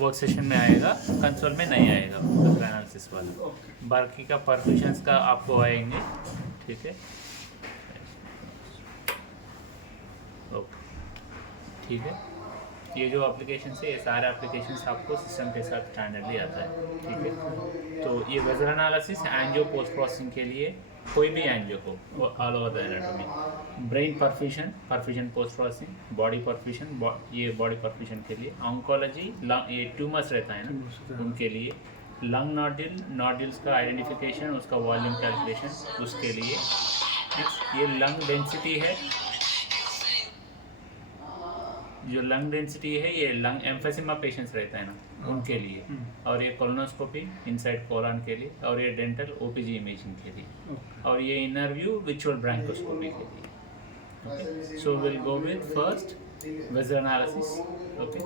Work session में आएगा, console में नहीं आएगा वेजल एनालिसिस वाला। बाकी का परफ्यूशंस का आपको आएंगे, ठीक है। ओके, ठीक है। ये जो एप्लीकेशन है, ये सारे एप्लीकेशंस आपको सिस्टम के साथ स्टैंडर्डली आता है, ठीक है। तो ये vessel analysis angio post processing के लिए, कोई भी एंजियो हो all over the anatomy, brain perfusion post processing, body perfusion, ये बॉडी परफ्यूजन के लिए, ऑन्कोलॉजी, ये ट्यूमर्स रहता है ना उनके लिए, लंग नॉड्यूल्स का आइडेंटिफिकेशन, उसका वॉल्यूम कैलकुलेशन उसके लिए। नेक्स्ट ये लंग डेंसिटी है, जो लंग डेंसिटी है ये लंग एम्फेसिमा पेशेंट्स रहता है ना उनके लिए, और ये कोलोनोस्कोपी इनसाइड कोलन के लिए, और ये डेंटल ओपीजी इमेजिंग के लिए, और ये इनर व्यू विजुअल ब्रांकोस्कोपी के लिए। Okay, so will go with first vessel analysis. Okay,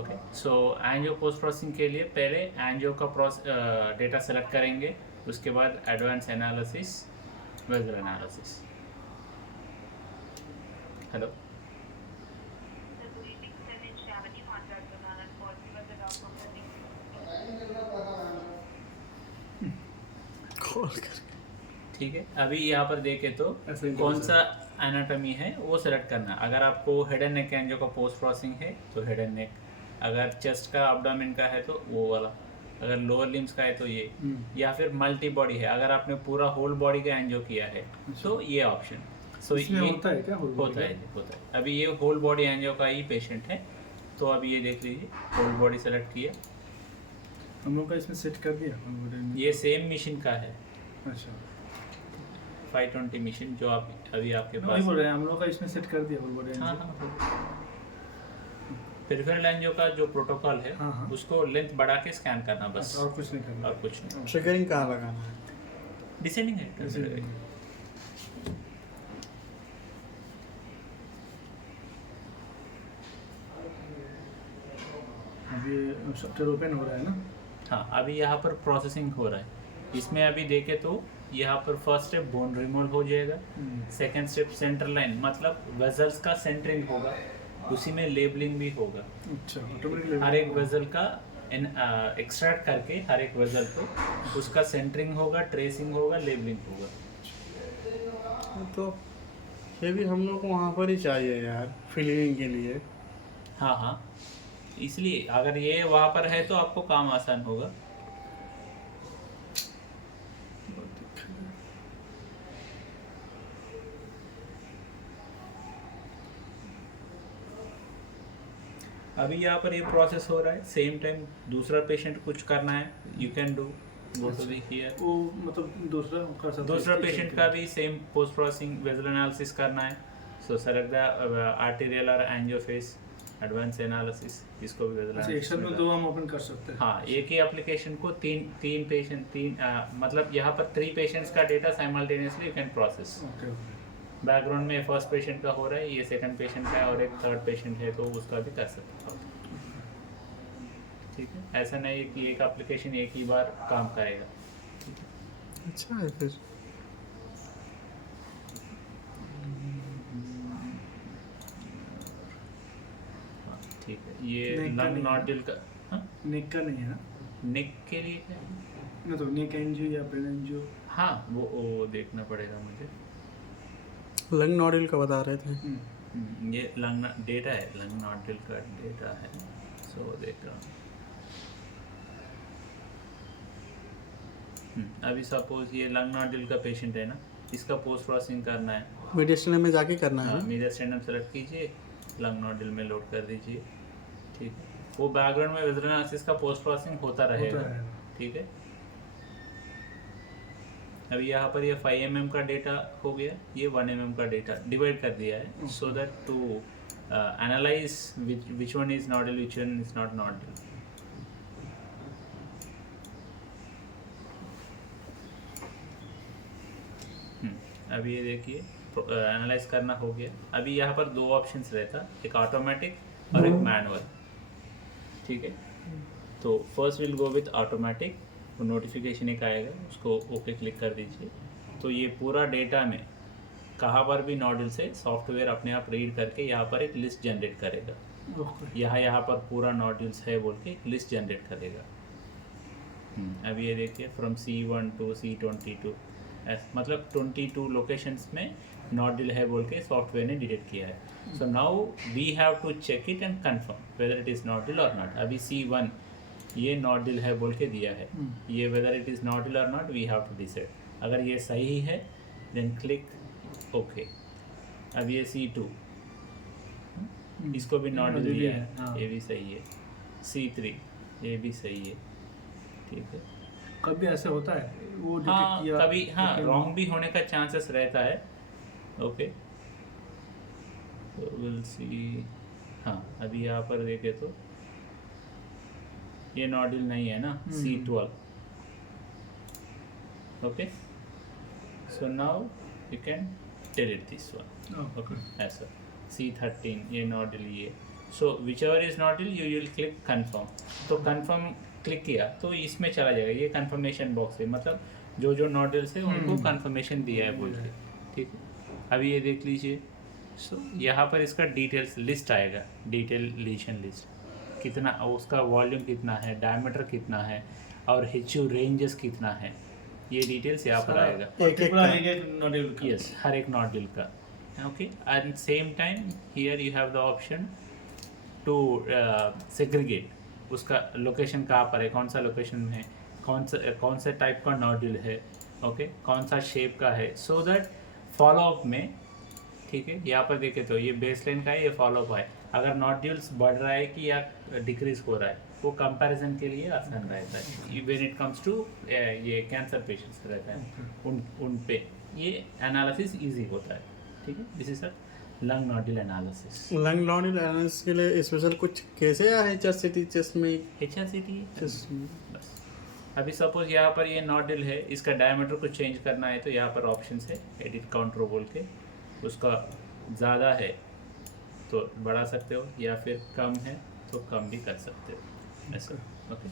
okay, so angio post processing के लिए पहले एंजियो का डेटा सेलेक्ट करेंगे, उसके बाद advance analysis, vessel analysis. Hello, ठीक है। अभी यहाँ पर देखें तो कौन सा एनाटॉमी है वो सेलेक्ट करना। अगर आपको हेड एंड नेक एंजियो का पोस्ट प्रोसेसिंग है तो हेड एंड नेक, अगर चेस्ट का एब्डोमेन का है तो वो वाला, अगर लोअर लिम्स का है तो ये, या फिर मल्टी बॉडी है, अगर आपने पूरा होल बॉडी का एंजियो किया है तो ये ऑप्शन। सो ये होता है क्या? होता है। अभी ये होल बॉडी एंजियो का ही पेशेंट है, तो अभी ये देख लीजिए, होल बॉडी सेलेक्ट किया, हम लोग का इसमें सेट कर दिया। ये सेम मिशन का है, अच्छा 520 मिशन जो आप अभी आपके वही पास। बोल रहे हैं, हम लोग का इसमें सेट कर दिया होल बॉडी। हाँ, पेरिफेरल एंजियो का जो प्रोटोकॉल है, हाँ। उसको लेंथ बढ़ा के स्कैन करना बस, और कुछ नहीं करना। और कुछ नहीं। ट्रिगरिंग कहाँ लगाना है? डिसेंडिंग है। अभी सॉफ्टवेयर ओपन हो रहा है ना? हाँ, अभी यहाँ पर प्रोसेसिंग हो रहा है। इसमें अभी देखे तो यहाँ पर फर्स्ट स्टेप बोन रिमूवल हो जाएगा, सेकंड स्टेप सेंटर लाइन मतलब वेजल्स का सेंटरिंग होगा, उसी में लेबलिंग भी होगा। अच्छा, ऑटोमेटिकली हर एक वेजल का एक्सट्रैक्ट करके हर एक वेजल को उसका सेंटरिंग होगा, ट्रेसिंग होगा, लेबलिंग होगा। तो ये भी हम लोग को वहाँ पर ही चाहिए यार, फिलिंग के लिए। हाँ, इसलिए अगर ये वहाँ पर है तो आपको काम आसान होगा। अभी यहाँ पर ये प्रोसेस हो रहा है, सेम टाइम दूसरा पेशेंट कुछ करना है, you can do go to the here. वो मतलब दूसरा कर सकते हैं। दूसरा पेशेंट का भी same post processing vessel analysis करना है, सो सेलेक्ट द आर्टेरियल और एंजियो फेस, एडवांस एनालिसिस, इसको भी वेजल अच्छा, एक साथ में दो हम ओपन कर सकते हैं। हाँ, एक ही एप्लीकेशन को तीन पेशेंट मतलब यहाँ पर 3 पेशेंट्स का data simultaneously you can process. Okay. Background में फर्स्ट पेशेंट का हो रहा है, ये सेकंड पेशेंट का है, और एक थर्ड पेशेंट है तो उसका भी कर सकते हो, ठीक है। ऐसा नहीं है कि एक एप्लीकेशन एक ही बार काम करेगा। अच्छा है फिर। ठीक है, ये नेक का लंग नहीं है। नॉड्यूल का, हाँ, नेक का नहीं है ना? नेक के लिए क्या है? ना तो नेक एंजियो या ब्रेन एंजियो। हाँ, वो देखना पड़ेगा मुझे। लंग नॉड्यूल का बता रहे थे। ये लंग डेटा है, लंग नॉड्यूल का डेटा है, सो देख रहा हूँ। अभी सपोज ये लंग नॉड्यूल का पेशेंट है ना, इसका पोस्ट प्रोसेसिंग करना है। मीडिएशन में जाके करना है। मीडिया स्टैंडर्ड सेलेक्ट कीजिए, लंग नॉड्यूल में लोड कर दीजिए, ठीक है। वो बैकग्राउंड में वेजल एनालिसिस का पोस्ट प्रोसेसिंग होता रहेगा, ठीक है। अभी यहाँ पर ये 5 mm का डेटा हो गया, ये 1 mm का डेटा डिवाइड कर दिया है, so that to analyse which one is nodule, which one is not nodule. अभी ये देखिए एनालाइज करना हो गया। अभी यहाँ पर 2 ऑप्शंस रहता, एक ऑटोमेटिक और एक मैनुअल, ठीक है। तो first will go with automatic, वो नोटिफिकेशन एक आएगा, उसको ओके क्लिक कर दीजिए। तो ये पूरा डेटा में कहाँ पर भी नॉड्यूल से सॉफ्टवेयर अपने आप रीड करके यहाँ पर एक लिस्ट जनरेट करेगा। ओके यहाँ पर पूरा नॉड्यूल्स है बोल के एक लिस्ट जनरेट करेगा। अभी ये देखिए फ्रॉम C1 to C22 मतलब 22 लोकेशंस में नॉड्यूल है बोल के सॉफ्टवेयर ने डिटेक्ट किया है। So now we have to check it and confirm whether it is nodule or not. अभी C1 ये नॉड्यूल है बोल के दिया है, ये whether it is nodule or not we have to decide. अगर ये सही है देन क्लिक ओके। अब ये C2 इसको भी नॉड्यूल नॉड्यूल दिया है, है, हाँ। ये भी सही है। C3 ये भी सही है, ठीक है। कभी ऐसे होता है वो हाँ डिटेक्ट किया कभी हाँ लेकिन- रॉन्ग भी होने का चांसेस रहता है। Okay will see. हाँ अभी यहाँ पर देखे तो ये नॉड्यूल नहीं है ना, C12। Okay so now you can delete this one. Okay ऐसा C13 ये नॉड्यूल ये। So whichever is nodule you will click confirm. तो कंफर्म क्लिक किया तो इसमें चला जाएगा, ये कंफर्मेशन बॉक्स है, मतलब जो जो नॉड्यूल्स है उनको कंफर्मेशन दिया है बोल के, ठीक है। अभी ये देख लीजिए। सो यहाँ पर इसका डिटेल्स लिस्ट आएगा, डिटेल लीशन लिस्ट कितना, उसका वॉल्यूम कितना है, डायमीटर कितना है और HU रेंजेस कितना है, ये डिटेल्स यहाँ पर आएगा। एक नॉड्यूल का यस हर एक नॉड्यूल का। Okay and same time here you have the option to segregate उसका लोकेशन कहाँ पर है, कौन सा लोकेशन में है, कौन सा टाइप का नॉड्यूल है, ओके कौन सा शेप का है, सो दैट फॉलोअप में, ठीक है। यहाँ पर देखे तो ये बेसलाइन का है, ये फॉलोअप है। अगर नॉड्यूल्स बढ़ रहा है कि या डिक्रीज हो रहा है वो कंपैरिजन के लिए आसान रहता है। व्हेन इट कम्स टू ये कैंसर पेशेंट्स रहता है उन पे ये एनालिसिस इजी होता है, ठीक है। This is a lung nodule analysis. Lung nodule analysis के लिए स्पेशल कुछ कैसे है HRCT चेस्ट में? HRCT चेस्ट में बस। अभी सपोज यहाँ पर ये नॉड्यूल है, इसका डायमीटर को चेंज करना है तो यहाँ पर ऑप्शन है एडिट काउंटर बोल के, उसका ज़्यादा है तो बढ़ा सकते हो या फिर कम है तो कम भी कर सकते हो, ऐसा। ओके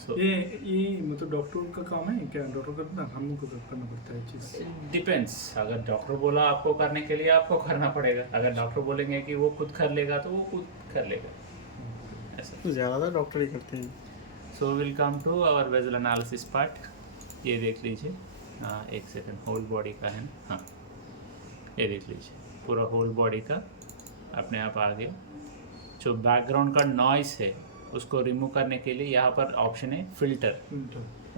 सो ये मतलब डॉक्टर का काम है क्या? डॉक्टर करना हम लोग को करना पड़ता है चीज़। डिपेंड्स। अगर डॉक्टर बोला आपको करने के लिए आपको करना पड़ेगा, अगर डॉक्टर बोलेंगे कि वो खुद कर लेगा तो वो खुद कर लेगा, ऐसा। ज़्यादातर डॉक्टर ही करते हैं। So will come to our vessel analysis part. ये देख लीजिए, हाँ एक सेकंड, होल बॉडी का है ना, हाँ ये देख लीजिए पूरा होल बॉडी का अपने आप आ गया। जो बैकग्राउंड का नॉइस है उसको रिमूव करने के लिए यहाँ पर ऑप्शन है फिल्टर।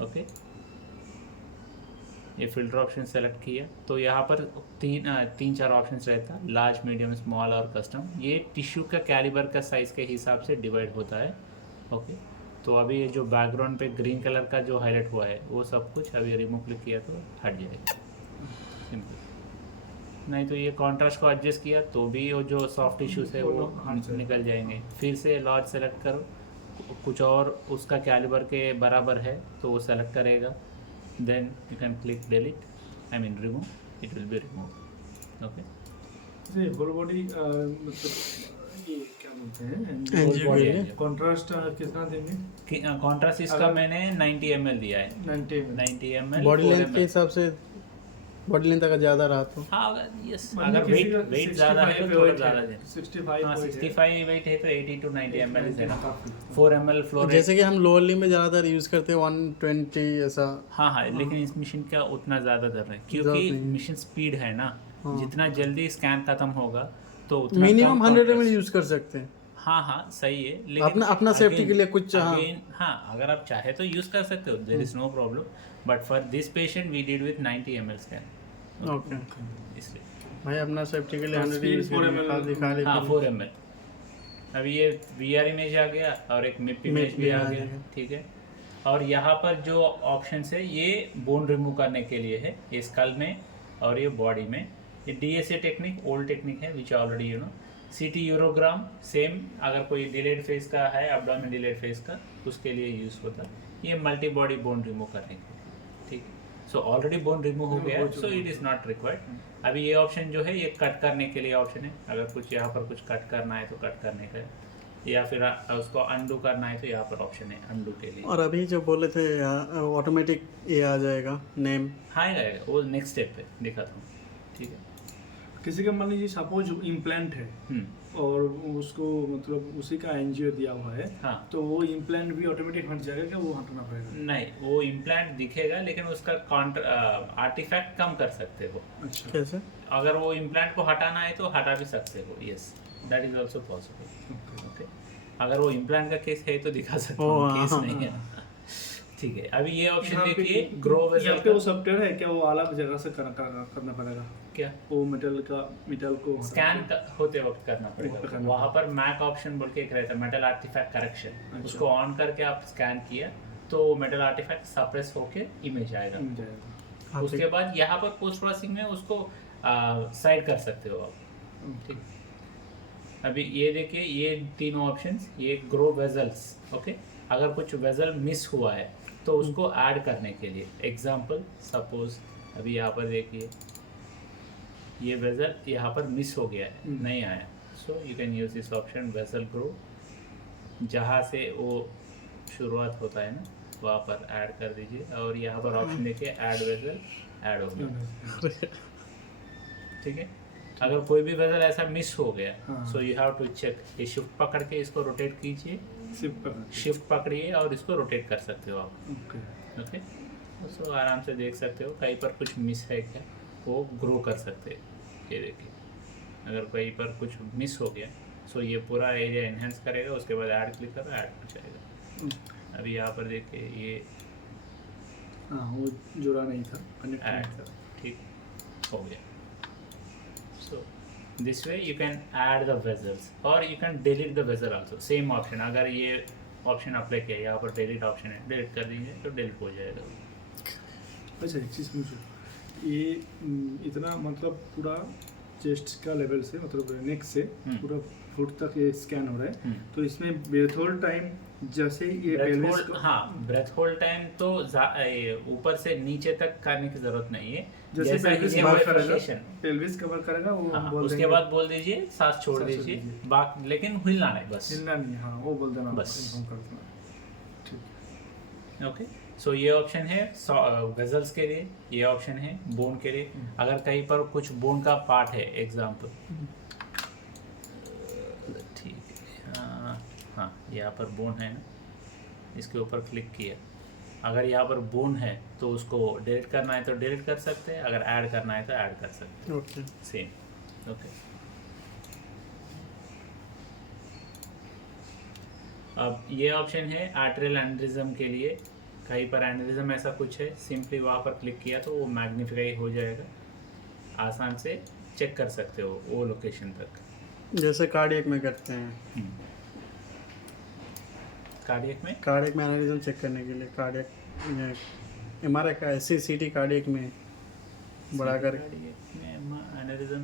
ओके ये फिल्टर ऑप्शन सेलेक्ट किया तो यहाँ पर तीन चार ऑप्शंस रहता है, लार्ज मीडियम स्मॉल और कस्टम। ये टिश्यू का कैलिबर का साइज़ के हिसाब से डिवाइड होता है। ओके तो अभी ये जो बैकग्राउंड पे ग्रीन कलर का जो हाईलाइट हुआ है वो सब कुछ अभी रिमूव क्लिक किया तो हट जाएगा, सिंपल। नहीं तो ये कॉन्ट्रास्ट को एडजस्ट किया तो भी वो जो सॉफ्ट टिश्यूज है वो निकल जाएंगे। फिर से लार्ज सेलेक्ट करो, कुछ और उसका कैलिबर के बराबर है तो वो सेलेक्ट करेगा, then you can click delete, I mean remove, it will be remove. Okay ये होल बॉडी मतलब ये क्या बोलते हैं एंजियोग्राफी है। कॉन्ट्रास्ट कितना देंगे? कॉन्ट्रास्ट इसका अगर- मैंने 90 ml दिया है, 90 ml बॉडी 4 लेंथ ml। के हिसाब से बॉडी लेंथ अगर ज़्यादा रहा तो हाँ अगर यस मतलब अगर किसी का वेट ज़्यादा है तो 65 थोड़ा weight ज़्यादा है, दें। 65 हाँ weight है। 65 वेट है तो 80 to 90 ml is enough। काफी। 4 ml फ्लोरेट। जैसे कि हम लोअर लिम्ब में ज़्यादातर यूज़ करते हैं 120 ऐसा। हाँ हाँ लेकिन इस मशीन का उतना ज़्यादा दर है क्योंकि ज़रूरत नहीं है। मशीन स्पीड है ना, हाँ। जितना जल्दी स्कैन खत्म होगा तो उतना मिनिमम कम 100 ml contrast। यूज़ कर सकते हैं। हाँ हाँ सही है, लेकिन अपना सेफ्टी के लिए कुछ, हाँ। हाँ अगर आप चाहे तो यूज़ कर सकते हो, there is no problem, but for this patient we did with 90 ml scan, okay इसलिए भाई अपना सेफ्टी के लिए तो 100 speed यूज़ 4 ml दिखा लेते हाँ हैं। 4 ml। अभी ये VR इमेज आ गया और एक MIP इमेज भी आ आ गया, गया। ठीक है। और यहाँ पर जो ऑप्शन है ये बोन रिमूव करने के लिए है, ये स्कल में और ये बॉडी में। ये DSA टेक्निक ओल्ड टेक्निक है विच already you know. CT urogram same, अगर कोई डिलेड फेस का है, एब्डोमेन डिलेड फेस का, उसके लिए यूज़ होता है। ये मल्टी बॉडी बोन रिमूव करने के लिए, ठीक है। सो ऑलरेडी बोन रिमूव हो गया, so it is not required. अभी ये ऑप्शन जो है ये कट करने के लिए ऑप्शन है, अगर कुछ यहाँ पर कुछ कट करना है तो कट करने का है। या फिर उसको अनडू करना है तो यहाँ पर ऑप्शन है अनडू के लिए। और अभी जो बोले थे ऑटोमेटिक ये आ जाएगा नेम। हाँ आएगा, वो नेक्स्ट स्टेप पे दिखाता हूँ, ठीक है। किसी का मान लीजिए सपोज इम्प्लांट है और उसको मतलब उसी का एनजीओ दिया हुआ है, हाँ तो वो इम्प्लांट भी ऑटोमेटिक हट जाएगा क्या, वो हटाना पड़ेगा? नहीं, वो इम्प्लांट दिखेगा लेकिन उसका आर्टिफैक्ट कम कर सकते हो। अच्छा, कैसे? अगर वो इम्प्लांट को हटाना है तो हटा भी सकते हो, yes that is also possible. Okay. Okay, अगर वो इम्प्लांट का केस है तो दिखा सकते ओ, हो, हाँ, केस हाँ, नहीं है। ठीक है, अभी ये ऑप्शन यहाँ पे- देखिए, ग्रो यहाँ वेसल पे वो सॉफ्टवेयर है क्या, वो अलग जगह से करना पड़ेगा? क्या वो मेटल को हटाना स्कैन पड़ेगा। होते वक्त करना वहाँ पे पड़ेगा। करना वहाँ पर मैक ऑप्शन बोल के एक रहता है, मेटल आर्टिफैक्ट करेक्शन। अच्छा। उसको ऑन करके आप स्कैन किया तो मेटल आर्टिफैक्ट सप्रेस होके इमेज आएगा। मिल जाएगा। हाँ, उसके बाद यहाँ पर पोस्ट प्रोसेसिंग में उसको साइड कर सकते हो आप, ठीक। अभी ये देखिए, ये तीनों ऑप्शंस, ये ग्रो वेजल्स, ओके। अगर कुछ वेजल मिस हुआ है तो उसको ऐड करने के लिए, एग्जांपल सपोज अभी यहाँ पर देखिए ये वेजल यहाँ पर मिस हो गया है, नहीं आया, सो you can use this option vessel grow. जहाँ से वो शुरुआत होता है ना वहाँ पर ऐड कर दीजिए, और यहाँ पर ऑप्शन देखिए ऐड वेजल, ऐड हो गया, ठीक है। अगर कोई भी वेजल ऐसा मिस हो गया, हाँ। So you have to check, ये शिफ्ट पकड़ के इसको रोटेट कीजिए, सिर्फ शिफ्ट पकड़िए और इसको रोटेट कर सकते हो आप, ओके। ओके। सो आराम से देख सकते हो कहीं पर कुछ मिस है क्या, वो ग्रो कर सकते हैं। ये देखिए, अगर कहीं पर कुछ मिस हो गया सो ये पूरा एरिया एनहेंस करेगा, उसके बाद ऐड क्लिक करो, ऐड हो जाएगा। अभी यहाँ पर देखिए ये हाँ, वो जुड़ा नहीं था, कनेक्ट ऐड, नहीं था। ठीक हो गया। So this way you can add the vessels और you can delete the vessel also, same option. अगर ये ऑप्शन अप्लाई किया, यहाँ पर डिलीट ऑप्शन है, डिलीट कर दीजिए तो डिलीट हो जाएगा। अच्छा, एक चीज़ पूछो, ये इतना मतलब पूरा चेस्ट का लेवल से, मतलब नेक से पूरा फुट तक ये स्कैन हो रहा है, तो इसमें ब्रेथ होल्ड टाइम जैसे ये ब्रेथ pelvis होल्ड, को- हाँ ब्रेथ होल्ड टाइम तो ये ऊपर से नीचे तक करने की जरूरत नहीं है। जैसे जैसा pelvis ये कवर करेगा, position, pelvis कवर करेगा वो हाँ, बोल उसके देंगे। बाद बोल दीजिए सांस छोड़ सांस छोड़ दीजिए, दीजिए। लेकिन हिलना नहीं बस, हिलना नहीं, हाँ वो बोल देना, बस। confirm कर देना। ठीक। ओके। सो ये ऑप्शन है वेजल्स के लिए, ये ऑप्शन है बोन के लिए। अगर कहीं पर कुछ बोन का पार्ट है, एग्जाम्पल, ठीक है, हाँ यहाँ पर बोन है ना, इसके ऊपर क्लिक किया, अगर यहाँ पर बोन है तो उसको डिलीट करना है तो डिलीट कर सकते हैं, अगर ऐड करना है तो ऐड कर सकते ओके। हैं, सेम, ओके। अब ये ऑप्शन है आर्टरियल एनेरिज्म के लिए। कहीं पर एनेरिज्म ऐसा कुछ है, सिंपली वहाँ पर क्लिक किया तो वो मैग्नीफाई हो जाएगा, आसान से चेक कर सकते हो वो लोकेशन तक। जैसे कार्डियक में करते हैं, कार्डियक में, कार्डियक में एनालिज्म चेक करने के लिए, कार्डियक एमआरआई का ऐसी सीटी कार्डियक में बढ़ा कर एनेरिज्म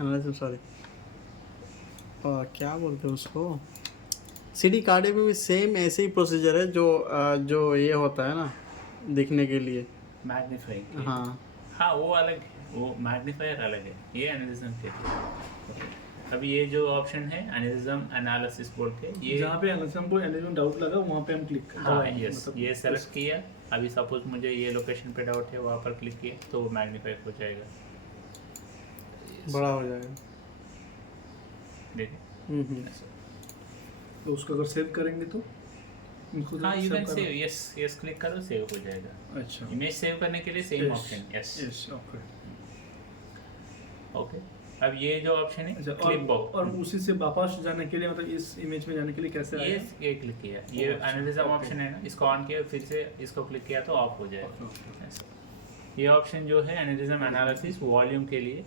एनालिज्म, सॉरी क्या बोलते हैं उसको, सीटी कार्डियक में भी सेम ऐसे ही प्रोसीजर है जो ये होता है ना दिखने के लिए। मैग्नीफाई, हाँ हाँ वो अलग है, वो मैग्नीफायर अलग है, ये एनालिज्म के लिए। Okay. अभी ये जो ऑप्शन है एनालिज्म एनालिसिस बोल के, ये जहाँ पे हमको एनालिज्म डाउट लगा वहाँ पे हम क्लिक हाँ यस, ये सेलेक्ट किया। अभी सपोज मुझे ये लोकेशन पे डाउट है, वहाँ पर क्लिक किया तो वो मैग्नीफाई हो जाएगा, बड़ा हो जाएगा। देखिए ऐसा। तो उसको अगर सेव करेंगे तो खुद हाँ यू save कैन करना- सेव, यस यस क्लिक करो, सेव हो जाएगा। अच्छा, इमेज सेव करने के लिए same option, yes yes, okay. Okay. अब ये जो ऑप्शन है अच्छा, क्लिप और उसी से वापस जाने के लिए, मतलब इस इमेज में जाने के लिए कैसे ये आएगा? ये क्लिक किया, ये अच्छा, एनालिज्म ओके। ऑप्शन है ना, इसको ऑन किया, फिर से इसको क्लिक किया तो ऑफ हो जाएगा। ओके। ऐसा। ये ऑप्शन जो है एनालिज्म एनालिसिस वॉल्यूम के लिए,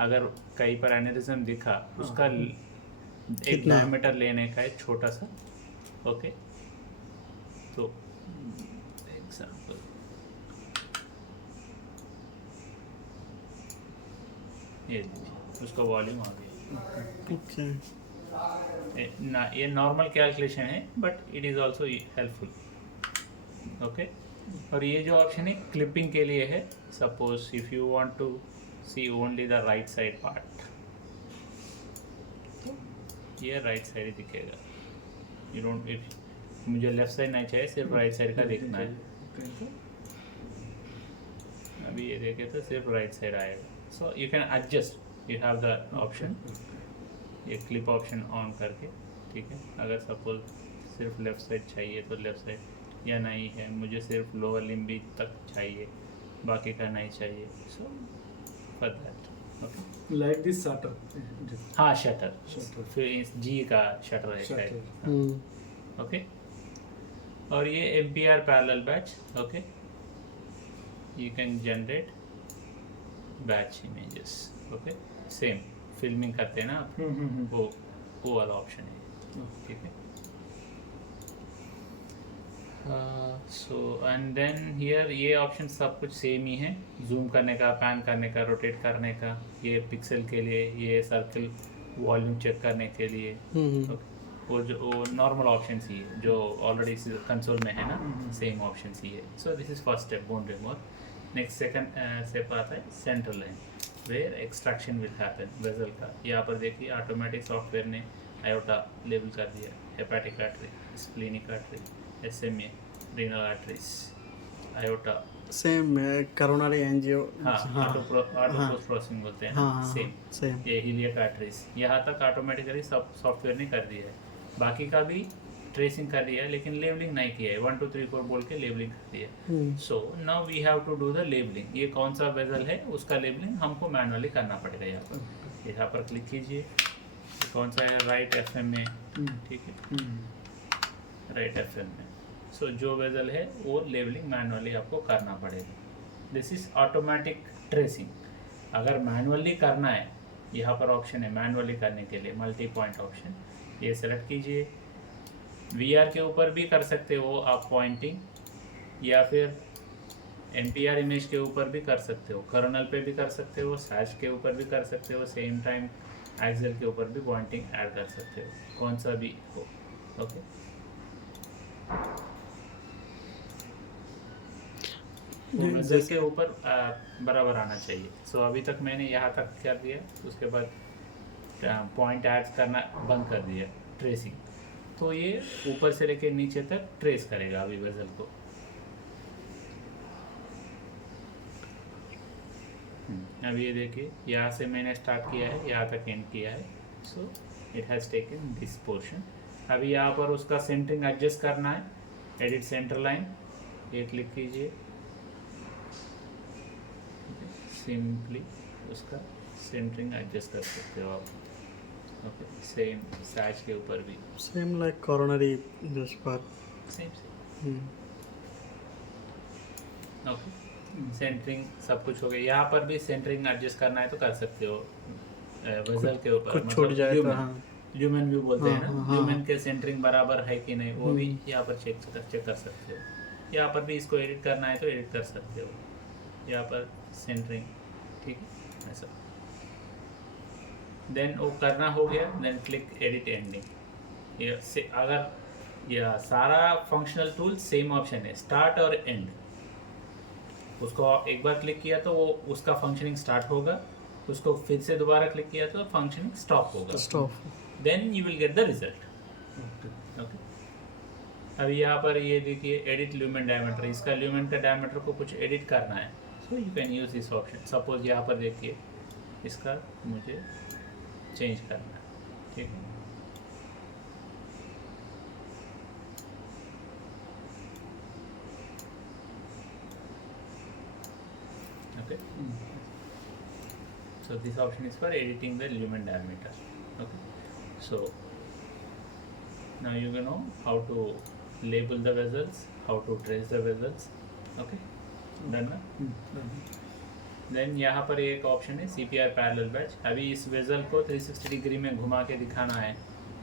अगर कहीं पर एनालिज्म दिखा, उसका एक कितना? डायमीटर लेने का है छोटा सा, ओके। तो एग्जांपल ये देखिए, उसका वॉल्यूम आ गया। ओके। ना ये नॉर्मल कैलकुलेशन है but it is also helpful, okay. और ये जो ऑप्शन है क्लिपिंग के लिए है। Suppose if you want to see only the right side part, ये राइट साइड ही दिखेगा। यू डोंट, इफ मुझे लेफ्ट साइड नहीं चाहिए, सिर्फ राइट साइड का देखना है। अभी ये देखे तो सिर्फ राइट साइड आएगा। सो you can adjust, you have the option, ये क्लिप ऑप्शन ऑन करके, ठीक है। अगर सपोज सिर्फ लेफ़्ट साइड चाहिए तो लेफ़्ट साइड, या नहीं है मुझे सिर्फ लोअर लिम्बी तक चाहिए, बाकी का नहीं चाहिए, so for that okay. Like this shutter, हाँ शटर, Shutter. फिर इस जी का शटर है शायद, हम्म, ओके। और ये MPR parallel batch, okay. You can generate batch images, okay. Same filming करते हैं ना आप, वो वाला ऑप्शन है, ठीक है। सो एंड देन हियर ये ऑप्शन सब कुछ सेम ही है, जूम करने का, पैन करने का, रोटेट करने का, ये पिक्सल के लिए, ये सर्कल वॉल्यूम चेक करने के लिए, okay. वो नॉर्मल ऑप्शन ही है जो ऑलरेडी कंसोल में है ना, सेम ऑप्शन ही है। So this is first step, don't remove. Next second step आता है central line, where extraction will happen vessel का। यहाँ पर देखिए ऑटोमेटिक सॉफ्टवेयर ने आयोटा लेबल कर दिया, hepatic artery, splenic artery, SMA, renal arteries, aorta, same coronary angio, हाँ हाँ ऑटो पोस्ट प्रोसेसिंग बोलते हैं ना, हाँ सेम सेम, ये हीलियक आर्टरीज, यहाँ तक ऑटोमेटिकली सब सॉफ्टवेयर ने कर दिया है। बाकी का भी ट्रेसिंग कर दिया है, लेकिन लेबलिंग नहीं किया है, 1 2 3 4 बोल के लेबलिंग कर दिया है। So now we have to do the labelling. ये कौन सा वेजल है उसका लेबलिंग हमको मैनुअली करना पड़ेगा। यहाँ पर क्लिक कीजिए, कौन सा है, राइट FM में, ठीक है, राइट FM में। सो जो वेजल है वो लेबलिंग मैनुअली आपको करना पड़ेगा। This is automatic tracing. अगर मैनुअली करना है, यहाँ पर ऑप्शन है मैनुअली करने के लिए, मल्टी पॉइंट ऑप्शन, ये सेलेक्ट कीजिए। VR के ऊपर भी कर सकते हो आप पॉइंटिंग, या फिर MPR इमेज के ऊपर भी कर सकते हो, कर्नल पे भी कर सकते हो, सैच के ऊपर भी कर सकते हो, सेम टाइम एक्सेल के ऊपर भी पॉइंटिंग ऐड कर सकते हो, कौन सा भी हो, ओके। वेजल के ऊपर बराबर आना चाहिए। सो अभी तक मैंने यहाँ तक कर दिया, उसके बाद पॉइंट ऐड करना बंद कर दिया, ट्रेसिंग। तो ये ऊपर से लेके नीचे तक ट्रेस करेगा अभी वेजल को। अभी ये देखिए, यहाँ से मैंने स्टार्ट किया है, यहाँ तक एंड किया है। So it has taken this portion. अभी यहाँ पर उसका सेंटरिंग एडजस्ट करना है, एडिट सेंटर लाइन, ये क्लिक कीजिए, सिंपली उसका सेंटरिंग एडजस्ट कर सकते हो आप, ओके। सेम सैच के ऊपर भी same like coronary just part, same okay. Centring सब कुछ हो गया। यहाँ पर भी सेंटरिंग एडजस्ट करना है तो कर सकते हो वेजल के ऊपर, कुछ छूट जाए तो हाँ, ह्यूमन व्यू बोलते हैं ना, हाँ। ह्यूमन के सेंटरिंग बराबर है कि नहीं, वो भी यहाँ पर चेक कर सकते हो। यहाँ पर भी इसको एडिट करना है तो एडिट कर सकते हो, यहाँ पर सेंटरिंग, ठीक है, ऐसा। देन वो करना हो गया, देन क्लिक एडिट एंडिंग। ये से अगर यह सारा फंक्शनल टूल सेम ऑप्शन है, स्टार्ट और एंड, उसको एक बार क्लिक किया तो वो उसका फंक्शनिंग स्टार्ट होगा, उसको फिर से दोबारा क्लिक किया तो फंक्शनिंग स्टॉप होगा, stop, then you will get the result, okay. अभी यहाँ पर ये देखिए, एडिट ल्यूमेन डायमीटर, इसका ल्यूमेन का डायमीटर को कुछ एडिट करना है, so you can use this option. Suppose यहाँ पर देखिए, इसका मुझे चेंज करना है, ठीक है। Okay. So this option is for editing the lumen diameter. Okay. So now you know how to label the vessels, how to trace the vessels. Okay. Done ना? Then यहाँ पर एक ऑप्शन है CPR पैरेलल बैच। अभी इस vessel को 360 degree में घुमा के दिखाना है,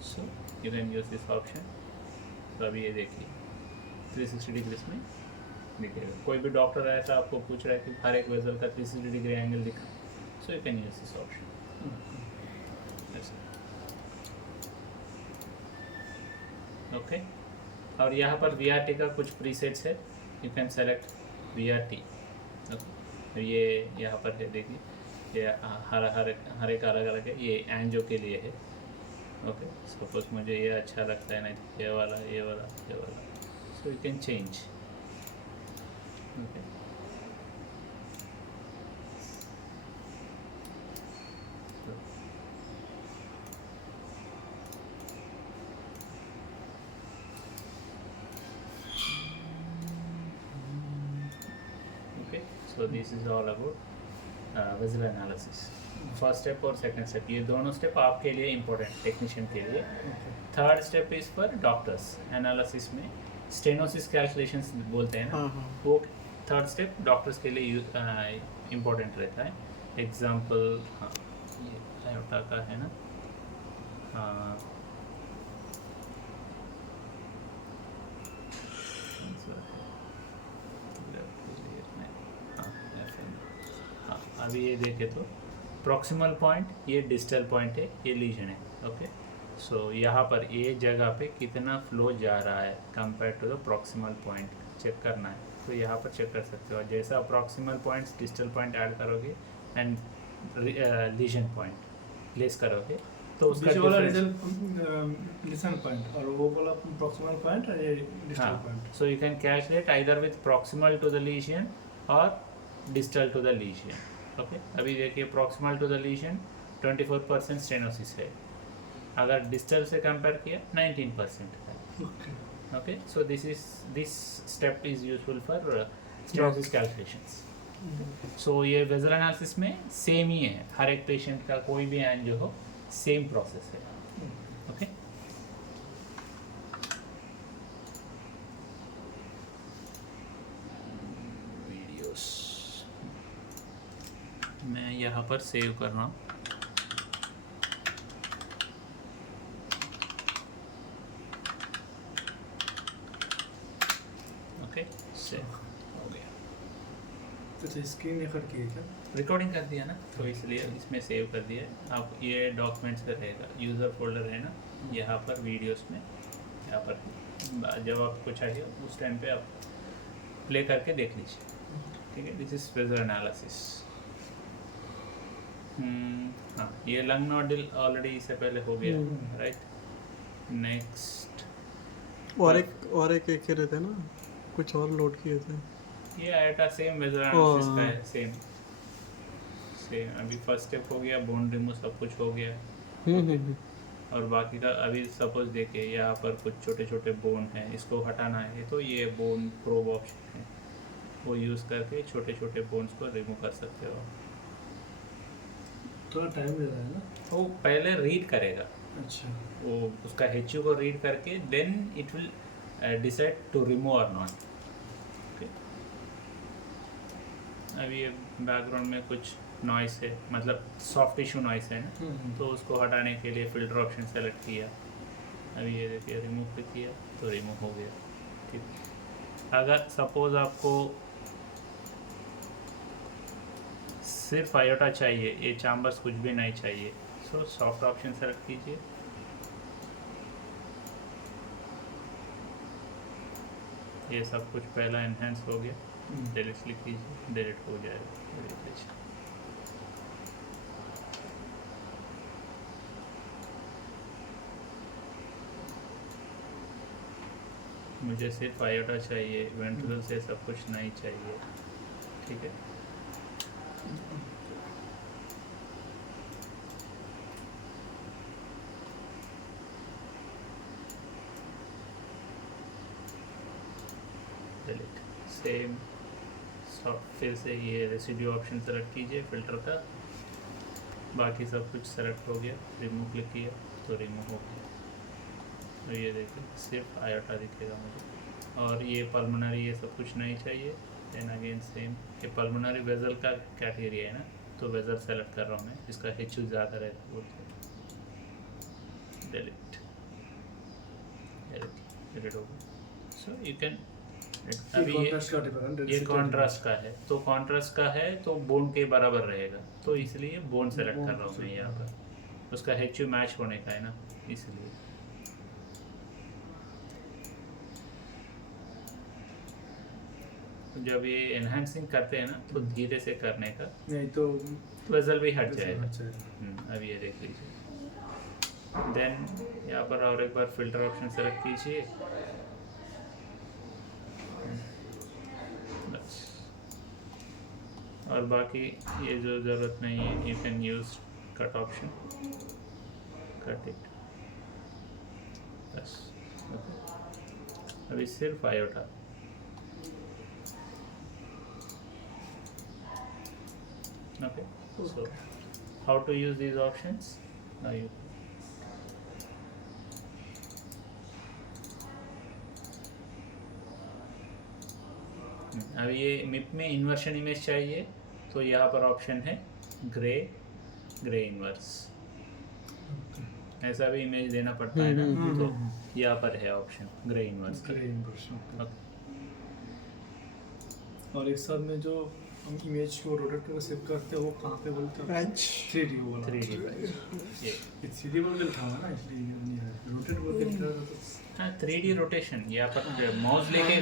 so you can use this option. तो अभी ये देखिए 360 डिग्री में दिखेगा। कोई भी डॉक्टर ऐसा आपको पूछ रहा है कि हर एक वेजल का 360 डिग्री एंगल दिखा, सो you can use this option, okay. और यहाँ पर VRT का कुछ प्रीसेट्स है, you can select VRT, okay. ये यहाँ पर है, देखिए ये हर एक अलग अलग है, ये एंजियो के लिए है, ओके सपोज मुझे ये अच्छा लगता है, नहीं तो ये वाला ये वाला ये वाला, सो you can change. Okay okay, so this is all about visual analysis। First step और सेकंड स्टेप, ये दोनों स्टेप आपके लिए इम्पोर्टेंट टेक्नीशियन के लिए। Third step is for doctors analysis में स्टेनोसिस कैलकुलेशंस बोलते हैं ना, हाँ हाँ वो थर्ड स्टेप डॉक्टर्स के लिए इम्पोर्टेंट रहता है। एग्जाम्पल हाँ ये आयोटा का है ना, हाँ हाँ अभी ये देखे तो प्रॉक्सिमल पॉइंट ये डिस्टल पॉइंट है, ये लीजन है। ओके सो यहाँ पर ये जगह पे कितना फ्लो जा रहा है compare to the proximal point check करना है, तो यहाँ पर चेक कर सकते हो। जैसा proximal points distal point add करोगे एंड लीजन पॉइंट प्लेस करोगे तो उसका बीच वाला difference- लिसन पॉइंट और वो वाला प्रॉक्सिमल पॉइंट और ये distal point. so you can calculate either with proximal to the lesion or distal to the lesion। okay अभी देखिए proximal to the lesion 24% stenosis है, अगर distal से कंपेयर किया 19% है। okay so this step is useful for stenosis calculations। so ये visual analysis में same ही है, हर एक पेशेंट का कोई भी एंजियो हो सेम प्रोसेस है। ओके वीडियोस मैं यहाँ पर सेव कर रहा हूँ। ओके सेव हो गया। अच्छा स्क्रीन रिकॉर्ड की है क्या? रिकॉर्डिंग कर दिया ना, तो इसलिए इसमें सेव कर दिया है। आप ये डॉक्यूमेंट्स पे रहेगा, यूज़र फोल्डर है ना यहाँ पर, वीडियोस में यहाँ पर जब आपको चाहिए उस टाइम पे आप प्ले करके देख लीजिए। ठीक है, दिस इज विजुअल एनालिसिस। हाँ ये लंग नोडल ऑलरेडी इससे पहले हो गया, राइट। नेक्स्ट और एक कह रहे थे ना, कुछ और लोड किए थे। ये आयोटा सेम विजुअल एनालिसिस का है, सेम। अभी फर्स्ट स्टेप हो गया, बोन रिमूव सब कुछ हो गया। और बाकी का अभी सपोज देखिए यहाँ पर कुछ छोटे छोटे बोन हैं, इसको हटाना है तो ये बोन प्रोब ऑप्शन है, वो यूज़ करके छोटे छोटे बोन्स को रिमूव कर सकते हो। थोड़ा टाइम ले रहा है ना। वो पहले रीड करेगा, अच्छा वो उसका HU को रीड करके then it will decide to remove और नॉट। अभी ये बैकग्राउंड में कुछ नॉइस है, मतलब सॉफ्ट टिश्यू नॉइस है ना, तो उसको हटाने के लिए फिल्टर ऑप्शन सेलेक्ट किया। अभी ये देखिए रिमूव पे किया तो रिमूव हो गया। ठीक, अगर सपोज आपको सिर्फ आयोटा चाहिए, ये चैम्बर्स कुछ भी नहीं चाहिए, सो सॉफ्ट ऑप्शन सेलेक्ट कीजिए। ये सब कुछ पहला एनहेंस हो गया, डिलीट क्लिक कीजिए, डिलीट हो जाएगा। मुझे सिर्फ आयोटा चाहिए, वेंट्रिकल से सब कुछ नहीं चाहिए। ठीक है, डिलीट सेम। फिर से ये रेसिड्यू ऑप्शन सेलेक्ट कीजिए फिल्टर का, बाकी सब कुछ सेलेक्ट हो गया, रिमूव क्लिक किया तो रिमूव हो गया। तो ये देखिए सिर्फ आयोटा दिखेगा मुझे, और ये पल्मोनरी ये सब कुछ नहीं चाहिए। देन अगेन सेम, ये पल्मोनरी वेजल का कैटेगरी है ना, तो वेजल सेलेक्ट कर रहा हूँ मैं, इसका HU ज़्यादा रहता है। डिलीट डिलीट हो गया। सो यू कैन अभी ये कॉन्ट्रास्ट का है, तो कॉन्ट्रास्ट का है तो बोन के बराबर रहेगा, तो इसलिए बोन सेलेक्ट कर रहा हूँ मैं यहाँ पर, उसका HU मैच होने का है ना, इसलिए। जब ये एनहांसिंग करते हैं ना तो धीरे से करने का, नहीं तो वेजल भी हट जाएगा। अब ये देख लीजिए, देन यहाँ पर और एक बार फिल्टर ऑप्शन सेलेक्ट कीजिए, बस। और बाकी ये जो ज़रूरत नहीं है, you can use cut option, cut it, बस। ओके, अभी सिर्फ iota. Okay, so how to use these options? Now you अब ये MIP में इन्वर्शन इमेज चाहिए तो यहाँ पर ऑप्शन है ग्रे इन्वर्स, ऐसा भी इमेज देना पड़ता है ना, तो यहाँ पर है ऑप्शन ग्रे इन्वर्स। और एक साथ में जो हम इमेज को रोटेट करके सेव करते हैं वो कहाँ पे बोलते हैं? 3D वो वाला। 3D ये 3D बोल के लिखा हुआ है ना, इसलिए नहीं है रोटेट बोल के लिखा हुआ है तो हाँ 3D रोटेशन। यहाँ पर माउस लेके